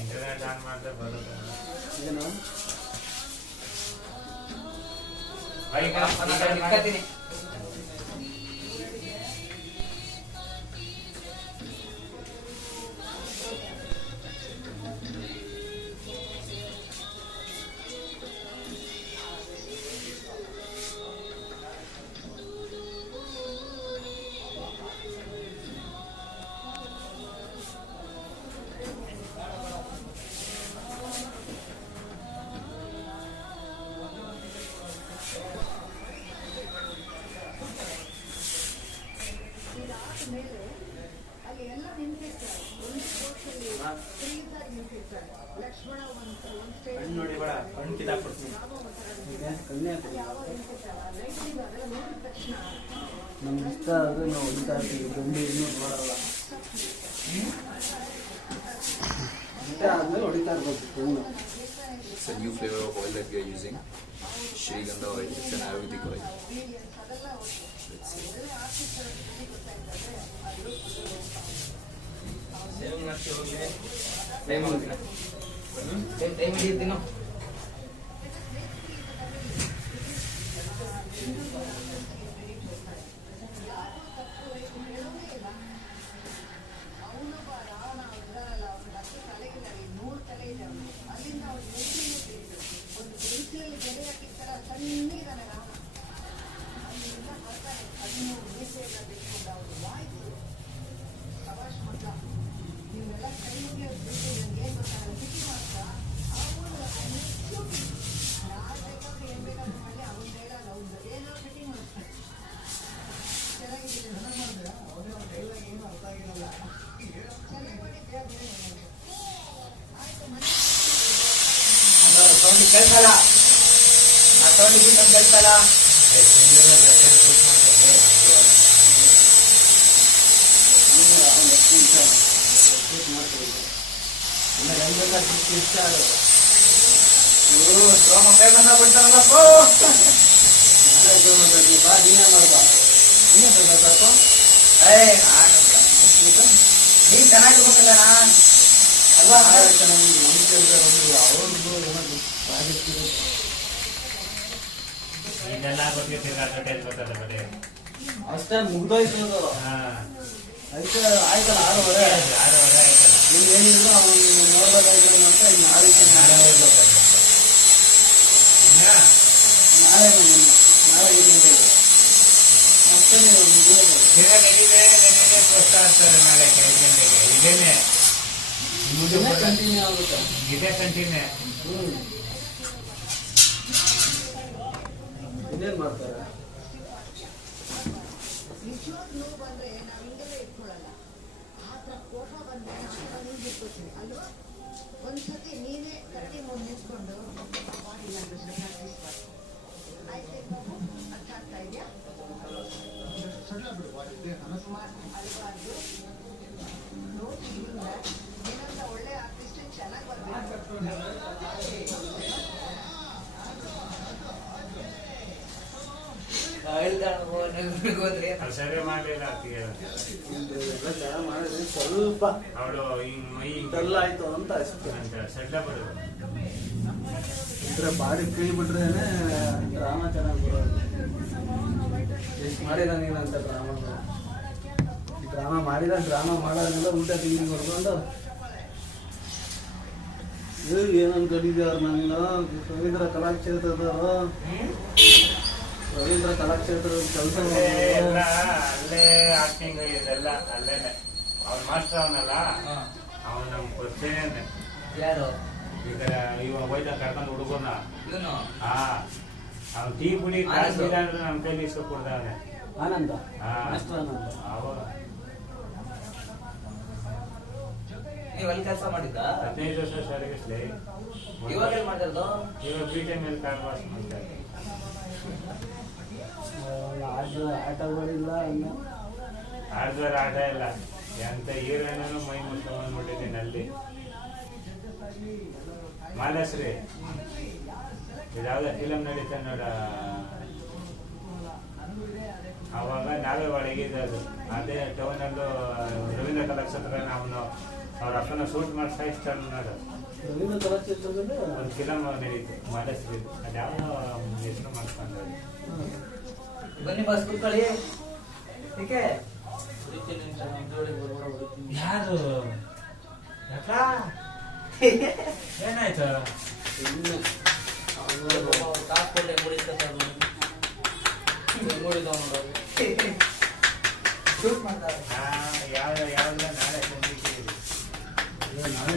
Internet on ಮಾಡಿದ್ರೆ ಬರುತ್ತೆ. ಏನು ಇಟ್ಕೊತೀನಿ. ಕಣ್ಣು ನೋಡಿ ಬೇಡ, ಕಣ್ಣು ಕಿತ್ತಾಕ್ಬಿಡ್ತೀನಿ. ಕಣ್ಣೇ ನಮ್ಗೆ ಇಷ್ಟ ಆದರೆ ನಾವು ಹೊಡಿತಾ ಇರ್ತೀವಿ, ಗಂಡು ಇನ್ನೂ ನೋಡಲ್ಲ. ಇಷ್ಟ ಆದಮೇಲೆ ಹೊಡಿತಾ ಇರ್ಬೇಕು ಕಣ್ಣು. It's a new flavor of oil that we are using. Shrigandha oil. It's an Ayurvedic oil. Let's see. Time ಹಿಡಿಯುತ್ತೀನೋ. ಸೌಂಡ್ ಕೇಳ್ಸಲ್ಲ, ಆ ಸೌಂಡ್ ಕೇಳ್ಸಲ್ಲ. ಫೇಮಸ್ ಆಗ್ಬಿಡ್ತಾರಲ್ಲಪ್ಪ. ನೀನ್ ಚೆನ್ನಾಗಿರ್ಬೇಕಲ್ಲ ಅಲ್ವಾ? ಅಷ್ಟೇ ಮುಗ್ದೋಯ್ತು. ಅದಕ್ಕೆ ಆಯ್ತಲ್ಲ 6:30 ನೀವು ಏನಿಲ್ಲ ಅವ್ನು ನೋಡ್ಬೇಕಾಗಿಲ್ಲ ಅಂತ ಇನ್ನು 6 ನಾಳೆ ನಾಳೆ 8 ಗಂಟೆಗೆ ಅಷ್ಟೇ ನೀವು ಕಂಟಿನ್ಯೂ ಆಗುತ್ತೆ. ಇನ್ನೇನು ಮಾಡ್ತಾರೆ? ಒಂದ್ಸತಿ ನೀನೇ ಕಟ್ಟಿ ಮುಂದೆ ನಿಂತ್ಕೊಂಡು ಮಾಡಿಲ್ಲ ಅರ್ಥ ಆಗ್ತಾ ಇದೆಯಾ? ಅಲ್ಬಾರ್ದು ಏನಂತ ಒಳ್ಳೆ ಆರ್ಟಿಸ್ಟ್ ಚೆನ್ನಾಗಿ ಬರ್ಬೇಕು. ಸರಿ ಮಾಡಲಿಲ್ಲ ಸ್ವಲ್ಪ ಅವಳು ಮೈ ಡಲ್ ಆಯ್ತು ಅಂತ ಅಷ್ಟೇ. ಸಡ್ಲ ಬರೋದು ಇದ್ರೆ ಬಾಡಿ ಕೈ ಬಿಟ್ರೇನೆ ಡ್ರಾಮಾ ಚೆನ್ನಾಗಿ ಬರೋದು. ಎಷ್ಟು ಮಾಡಿದ ನೀನಂತ ಡ್ರಾಮಾ ಮಾಡಿದ ಡ್ರಾಮಾ ಮಾಡೋದ್ರಿಂದ ಊಟ ತಿಂಡಿ ಹೊಡ್ಕೊಂಡು ಏನಂತ ಕಡಿದ್ಯಾರ ನನ್ನ ರವೀಂದ್ರ ಕಲಾಕ್ಷೇತ್ರದವರು. ರವೀಂದ್ರ ಕಲಾಕ್ಷೇತ್ರದ ಕೆಲಸ ಅಲ್ಲೇ ಆಕ್ಟಿಂಗ್ ಇದೆಲ್ಲ ಅಲ್ಲೇನೆ. ಅವ್ನ ಮಾಸ್ಟರ್ ಅವನಲ್ಲ, ಅವನು ನಮ್ಗೆ ಪರಿಚಯನೇ. ಯಾರು ಈಗ ಇವಾಗ ಹೋಯ್ತ ಕರ್ಕೊಂಡು ಹುಡುಗನ. ಇವನು ಅವ್ನು ಟೀ ಪುಡಿ ಕಾಸು ಇಲ್ಲ ಅಂದ್ರೆ ನಮ್ಮ ಕೈಲಿ ಇಸ್ಕೊಡ್ತಾವನೆ. ಆನಂದ ಮಾಸ್ಟರ್ ಆನಂದ ಅವ ನೀವು ಅಲ್ಲಿ ಕೆಲಸ ಮಾಡಿದ್ದ? 15 ವರ್ಷ ಸರ್ವಿಸ್ಲಿ. ಇವಾಗ ಏನ್ ಮಾಡಿರೋದು? ಇವಾಗ BTM ಮೇಲೆ ಕಾರ್ವಾಸ್ ಮಾಡ್ತಾರೆ. ಆಟಗಳಿಲ್ಲ ಇನ್ನು ಆಟ ಇಲ್ಲ. ಎಂತ ಹೀರೋಯಿನೂ ಮೈ ಮುಟ್ಕೊಂಡ್ಬಿಟ್ಟಿದ್ದೀನಿ ಅಲ್ಲಿ. ಮಾಲಾಶ್ರೀ ಇದಾವ್ದ ಫಿಲಮ್ ನಡೀತಾ ನೋಡ, ಅವಾಗ ನಾವೇ ಒಳಗಿದ್ದು. ಅದೇ ಟೌನಲ್ಲೂ ರವೀಂದ್ರ ಕಲಾಕ್ಷೇತ್ರ ಅವನು ಅವ್ರ ಅಪ್ಪನ ಶೂಟ್ ಮಾಡಿಸ್ತಾ ಇರ್ತಾರೆ ನೋಡು. ರವೀಂದ್ರ ಕಲಾಕ್ಷೇತ್ರದಲ್ಲಿ ಒಂದು ಫಿಲಮ್ ನಡೀತು ಮಾಲಾಶ್ರೀ, ಅದ್ಯಾವುದೋ ಹೆಸರು ಮಾಡ್ಕೊಂಡು. ಬನ್ನಿ ಬಸ್ ಕೂತ್ಕೊಳ್ಳಿ. ಏಕೆ ಯಾರು ಏನಾಯ್ತು? ಶೂಟ್ ಮಾಡ್ತಾರೆ. ಯಾವ್ದಲ್ಲ ನಾಳೆ ಸಂಜೆಗೆ ನಾಳೆ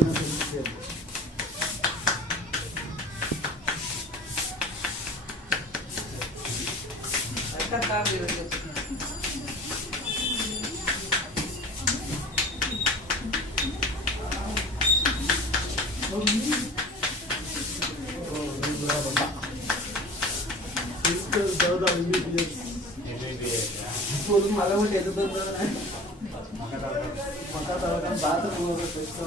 ಮಗ ಬಿಟ್ಟು ಎದ್ದು ಬಂದ ಮಕ್ಕ ತಗೊಂಡು ಬಾತ್ರೂಮ್ ಹೋಗ್ಬೇಕು ಎಷ್ಟು.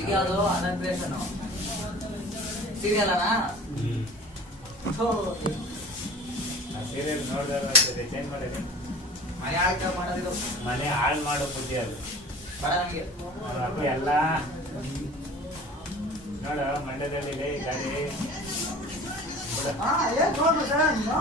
ಈಗ ಅದು ಅನಂತೇಶನ್ ಸೀರಿಯಲ್ ಅಣ್ಣ. ಸೀರಿಯಲ್ ನೋಡಿದ್ರೆ ಚೇಂಜ್ ಮಾಡಿದೆ. ಮನೆ ಆಳ್ಕೆ ಮಾಡೋದಿದು ಮನೆ ಹಾಳು ಮಾಡೋ ಬುದ್ಧಿ ಅದು. ಬೇಡ ನಮಗೆ. ಅದು ಎಲ್ಲ ನೋಡ ಮಂಡ್ಯದಲ್ಲಿ ಇದೆ ಈ ಗಾಡಿ ಬಿಡು. ಏನ್ ನೋಡ್ರಿ ಸರ್ ನೀವು?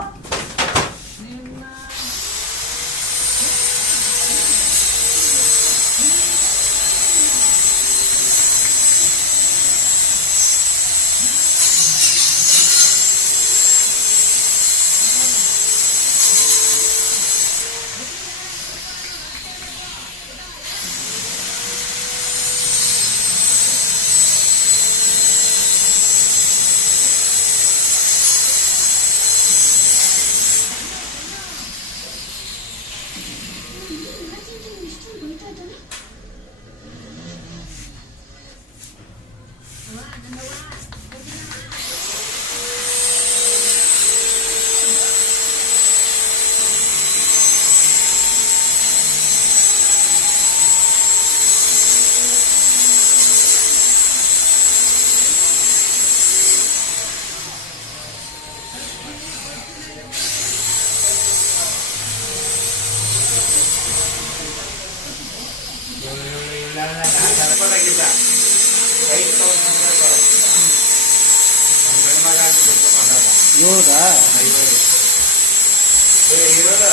ಇವಾಗ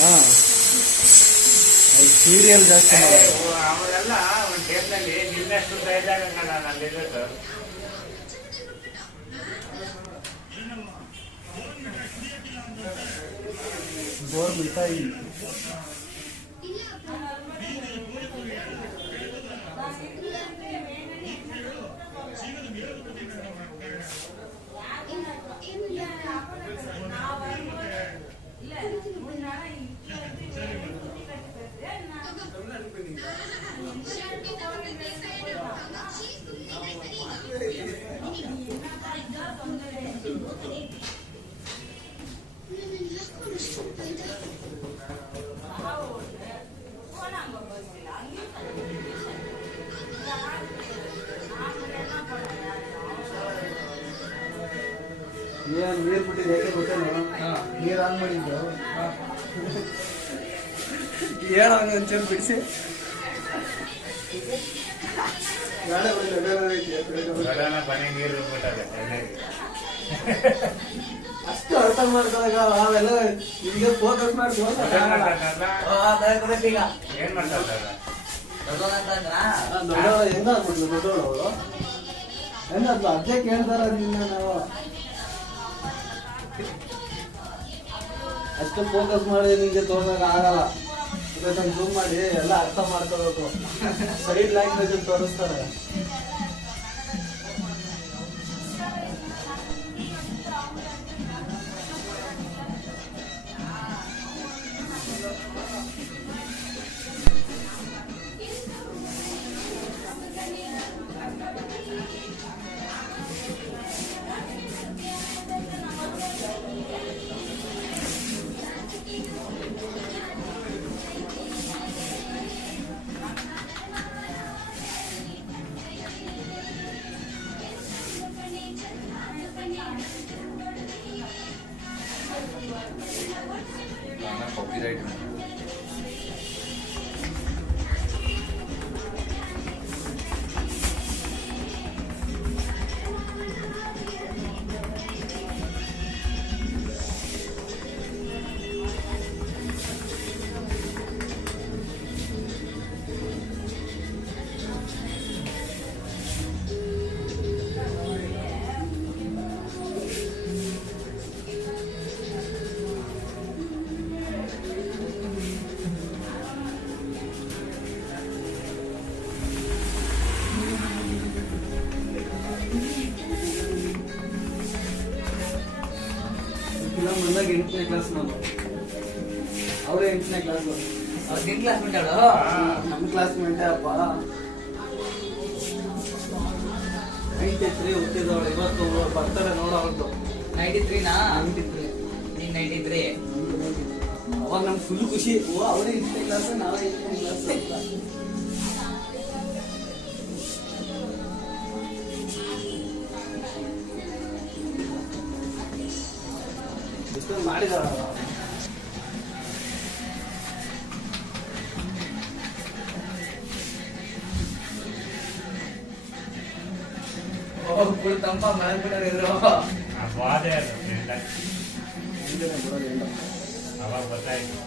ಹಾಂ ಸೀರಿಯಲ್ ಜಾಸ್ತಿ ಅವರೆಲ್ಲ ಒಂದು ಟೇಪ್ನಲ್ಲಿ ನಿನ್ನಷ್ಟು ಇದ್ದಾಗ ನಾನು ಇರೋದು. ಬೋರ್ ಮಿಠಾಯಿ ಏನು ನೀರು ಬಿಟ್ಟಿದ್ದು ಯಾಕೆ ಗೊತ್ತೇನು? ನೀರು ಆನ್ ಮಾಡಿದ್ದು ಏನೋ ಒಂಚೂರು ಬಿಡಿಸಿ ಮನೆ ನೀರು ಬಿಟ್ಟಾಗ ಅಷ್ಟು ಅರ್ಥ ಮಾಡ್ಕೊಂಡಾಗ ಅವೆಲ್ಲ ನಿಮ್ಗೆ ಫೋಕಸ್ ಮಾಡಿ ಈಗ ಏನ್ ಮಾಡ್ತಾ ದೊಡ್ಡವಳು ಹೆಂಗ ಆಗ್ಬಿಟ್ಲು ದೊಡ್ಡವಳು ಅವಳು ಹೆಂಗದ್ಲು ಅಜ್ಜೆ ಕೇಳ್ತಾರ ನಿನ್ನ ನಾವು ಅಷ್ಟು ಫೋಕಸ್ ಮಾಡಿ ನಿಂಗೆ ತೋರ್ಸಕ್ ಆಗಲ್ಲ. ಇದನ್ನ ಜೂಮ್ ಮಾಡಿ ಎಲ್ಲ ಅರ್ಥ ಮಾಡ್ಕೋಬೇಕು. ಸೈಡ್ ಲ್ಯಾಂಗ್ವೇಜ್ ತೋರಿಸ್ತಾರೆ. ಕಾಪಿರೈಟ್ ಫಿಲಮ್ ಬಂದಾಗ 8ನೇ ಕ್ಲಾಸ್ ನಾನು, ಅವರೇ 8ನೇ ಕ್ಲಾಸ್. ಅವ್ರು ನಿನ್ ಕ್ಲಾಸ್ ಬಿಟ್ಟಾಳು ನಮ್ಮ ಕ್ಲಾಸ್ ಮೇಟೆ ಅಪ್ಪ. 93 ಹುಟ್ಟಿದವಳು, ಇವತ್ತು ಬರ್ತಡೆ ನೋಡ ಅವ್ರದ್ದು 93ನಾ 93. ನೀನ್ 93. ಅವಾಗ ನಮ್ಗೆ ಫುಲ್ ಖುಷಿ, ಓ ಅವರೇ 8ನೇ ಕ್ಲಾಸ್ ನಾವೇ 8ನೇ ಕ್ಲಾಸ್ ಅಂತ. ಇಷ್ಟೊಂದು ಮಾಡಿದಾಳ. ಓ ಫುಲ್ ತಂಪ ಮಾಡ್ಬಿಟ್ಟಿದ್ರು. ಆ ಬಾಧೆ ಅದು ಎಲ್ಲ ಹಿಂದೆನೆ ಬರೋದು ಎಲ್ಲ. ಅವಾಗ ಗೊತ್ತಾಯ್ತು.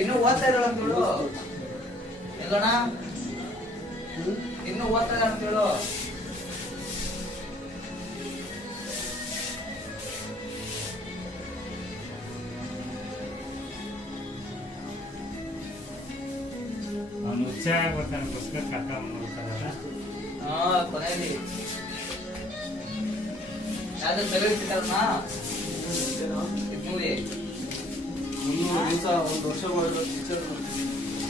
ಇನ್ನು ಓದ್ತಾ ಇರೋಣ ಅಂತೇಳು ಎಲ್ಲೋಣ, ಹ್ಮ್? ಇನ್ನು ಓದ್ತಾ ಇರೋಣ ಅಂತೇಳು. ಅವನು ಉತ್ಸಾಹ ಆಗ್ಬಿಡ್ತಾನೆ ಪುಸ್ತಕ ಕರ್ಕೊಂಡು ನೋಡ್ತಾರಲ್ಲ. ಹಾ ಕೊನೆಯಲ್ಲಿ ಯಾವ್ದು ತೆಗೆದಿರ್ತಾರಣ್ಣ ಮೂವಿ. 300 ದಿವಸ, 1 ವರ್ಷ ಮಾಡಿರೋ ಟೀಚರ್.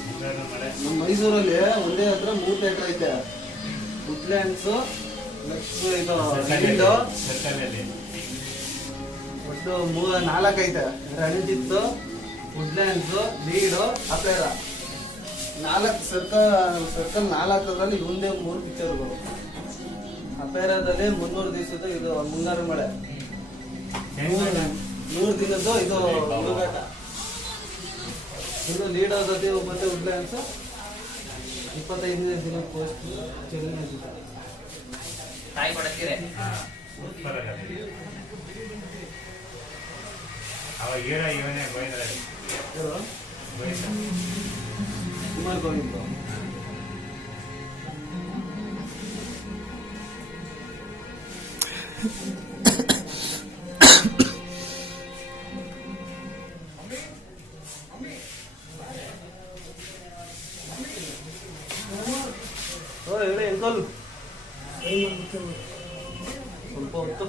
ಮುಂಗಾರು ಮಳೆ ನಮ್ಮ ಮೈಸೂರಲ್ಲಿ ಒಂದೇ ಹತ್ರ 3 ಥಿಯೇಟರ್ ಐತೆ. ವುಡ್ಲ್ಯಾಂಡ್ಸ್, ನೆಕ್ಸ್ಟ್ ಇದು ಲೀಡು, ಸರ್ಕಲಲ್ಲಿ ಒಟ್ಟು 4 ಐತೆ. Ranjit, Woodlands, Lido, Opera. 4 circle 4 ಮುಂದೆ 3 ಪಿಕ್ಚರ್ಗಳು. ಅಪೇರಾದಲ್ಲಿ 300 ದಿವಸದ ಇದು ಮುಂಗಾರು ಮಳೆ, 3 ದಿನದ್ದು ಇದು ಹುಡುಗಾಟ. ಇದು ಲೀಡ್ ಆಗೋದು ಮತ್ತೆ ವುಡ್ಲ್ಯಾಂಡ್ಸ್ 25ನೇ ದಿನ ಪೋಸ್ಟ್ ಚೆನ್ನೈ ದಿನ. ತಾಯಿ ಕೊಡಕ್ಕಿರೆ ಸೂಪರ್ ಆಗತ್ತೆ. ಅವಾಗ ಹೀರೋ ಇವನೇ ಗೋವಿಂದ ಗೋವಿಂದ ಕುಮಾರ್ ಗೋವಿಂದ. ಹೇಳಿ ಅಂಕಲ್, ಸ್ವಲ್ಪ ಹೊತ್ತು